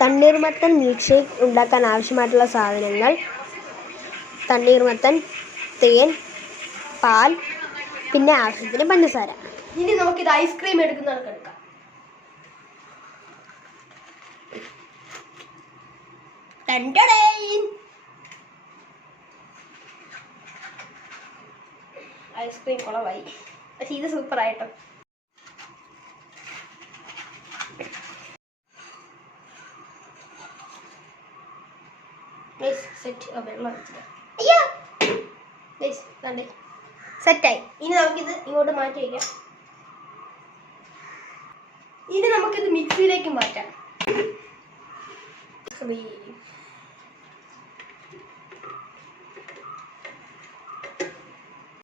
തണ്ണീർമത്തൻ milk shake ഉണ്ടാക്കാൻ ആവശ്യമായിട്ടുള്ള സാധനങ്ങൾ. തണ്ണീർമത്തൻ തേൻ പാൽ പിന്നെ ആവശ്യത്തിന് പഞ്ചസാര. ഇനി നമുക്ക് ഇത് ഐസ്ക്രീം എടുക്കുന്ന എടുക്കാം. ഐസ്ക്രീം കുളമായി പക്ഷെ ഇത് സൂപ്പർ സെറ്റ് വെള്ളം വെച്ചിട്ട് അയ്യോ. സെറ്റായി ഇനി നമുക്കിത് ഇങ്ങോട്ട് മാറ്റി വയ്ക്കാം ഇനി നമുക്കിത് മിക്സിയിലേക്ക് മാറ്റാം.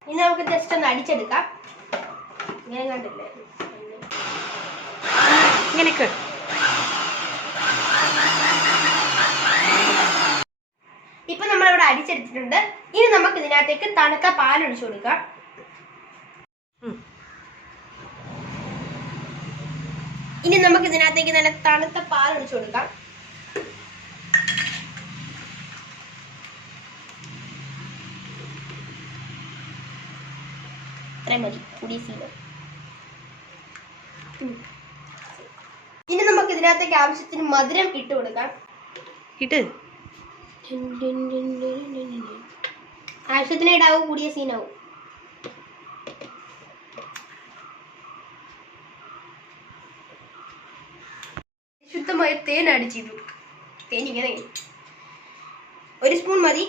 ഇനി നമുക്ക് ജസ്റ്റ് ഒന്ന് അടിച്ചെടുക്കാം. ഇങ്ങനെ കണ്ടില്ലേ? ഇങ്ങനെയൊക്കെ ഇപ്പൊ നമ്മളിവിടെ അടിച്ചെടുത്തിട്ടുണ്ട് ഇനി നമുക്ക് ഇതിനകത്തേക്ക് തണുത്ത പാൽ ഒഴിച്ചു കൊടുക്കാം. ഇനി നമുക്ക് ഇതിനകത്തേക്ക് നല്ല തണുത്ത പാൽ ഒഴിച്ചു കൊടുക്കാം. മതി. ഇനി നമുക്ക് ഇതിനകത്തേക്ക് ആവശ്യത്തിന് മധുരം ഇട്ട് കൊടുക്കാം. ഇട്ട്. ആവശ്യത്തിന് ഇടാവും കൂടിയ സീനാവും ശുദ്ധമായ തേൻ ആഡ് ചെയ്തു. തേൻ ഇങ്ങനെ ഒരു സ്പൂൺ മതി.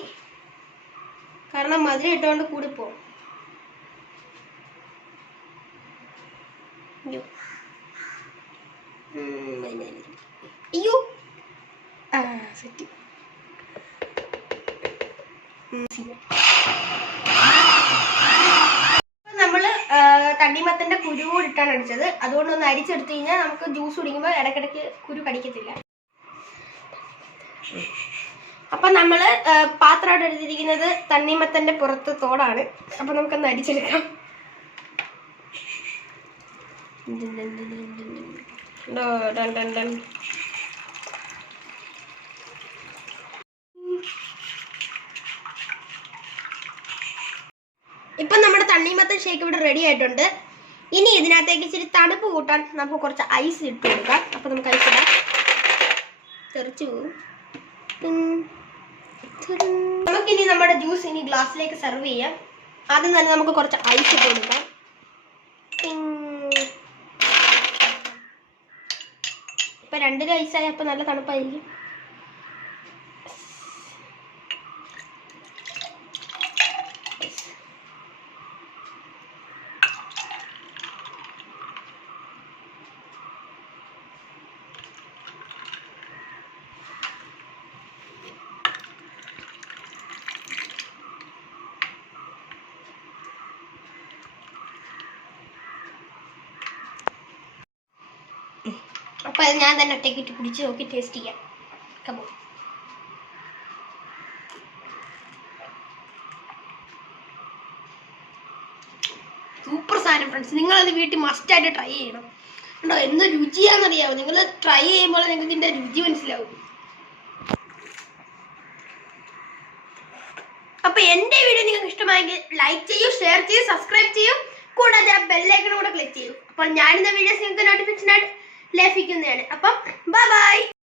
കാരണം മധുരം ഇട്ടുകൊണ്ട് കൂടിപ്പോ. അയ്യോ. ആ സെറ്റ്. നമ്മൾ ആ, തണ്ണിമത്തന്റെ കുരു ഇട്ടാണ് അടിച്ചത്. അതുകൊണ്ട് ഒന്ന് അരിച്ചെടുത്തു കഴിഞ്ഞാൽ നമുക്ക് ജ്യൂസ് കുടിക്കുമ്പോൾ ഇടയ്ക്കിടയ്ക്ക് കുരു കടിക്കത്തില്ല. അപ്പൊ നമ്മൾ പാത്രമായിട്ട് എടുത്തിരിക്കുന്നത് തണ്ണിമത്തന്റെ പുറത്ത് തോടാണ്. അപ്പൊ നമുക്കൊന്ന് അരിച്ചെടുക്കാം. ഡോ, ഡൻ ഡൻ ഡൺ. ഇപ്പൊ നമ്മുടെ തണ്ണിമത്തൻ ഷേക്ക് ഇവിടെ റെഡി ആയിട്ടുണ്ട്. ഇനി ഇതിനകത്തേക്ക് ഇച്ചിരി തണുപ്പ് കൂട്ടാൻ നമുക്ക് കുറച്ച് ഐസ് ഇട്ട് കൊടുക്കാം. അപ്പം നമുക്ക് ഐസ് ഇടാം. തെറിച്ചു. നമുക്കിനി നമ്മുടെ ജ്യൂസ് ഇനി ഗ്ലാസ്സിലേക്ക് സെർവ് ചെയ്യാം. ആദ്യം തന്നെ നമുക്ക് കുറച്ച് ഐസ് ഇട്ട് കൊടുക്കാം. ഇപ്പം ഇപ്പൊ രണ്ടിലും ഐസായി അപ്പം നല്ല തണുപ്പായിരിക്കും. അപ്പൊ അത് ഞാൻ തന്നെ ഒറ്റയ്ക്ക് ഇട്ട് പിടിച്ച് നോക്കി ടേസ്റ്റ് ചെയ്യാം. കമോ സൂപ്പർ സാധനം ഫ്രണ്ട്സ് നിങ്ങൾ നിങ്ങളത് വീട്ടിൽ മസ്റ്റായിട്ട് ട്രൈ ചെയ്യണം. കണ്ടോ എന്ത് രുചിയാണെന്നറിയാമോ നിങ്ങൾ ട്രൈ ചെയ്യുമ്പോൾ നിങ്ങൾക്ക് ഇതിന്റെ രുചി മനസ്സിലാവും. അപ്പൊ എന്റെ വീഡിയോ നിങ്ങൾക്ക് ഇഷ്ടമായെങ്കിൽ ലൈക്ക് ചെയ്യൂ ഷെയർ ചെയ്യൂ സബ്സ്ക്രൈബ് ചെയ്യൂ. കൂടാതെ ആ ബെല്ലൈക്കൺ കൂടെ ക്ലിക്ക് ചെയ്യൂ. അപ്പോൾ ഞാനിന്ന വീഡിയോസ് നിങ്ങൾക്ക് നോട്ടിഫിക്കേഷൻ ആയിട്ട് ലഭിക്കുന്നതാണ്. അപ്പം ബൈ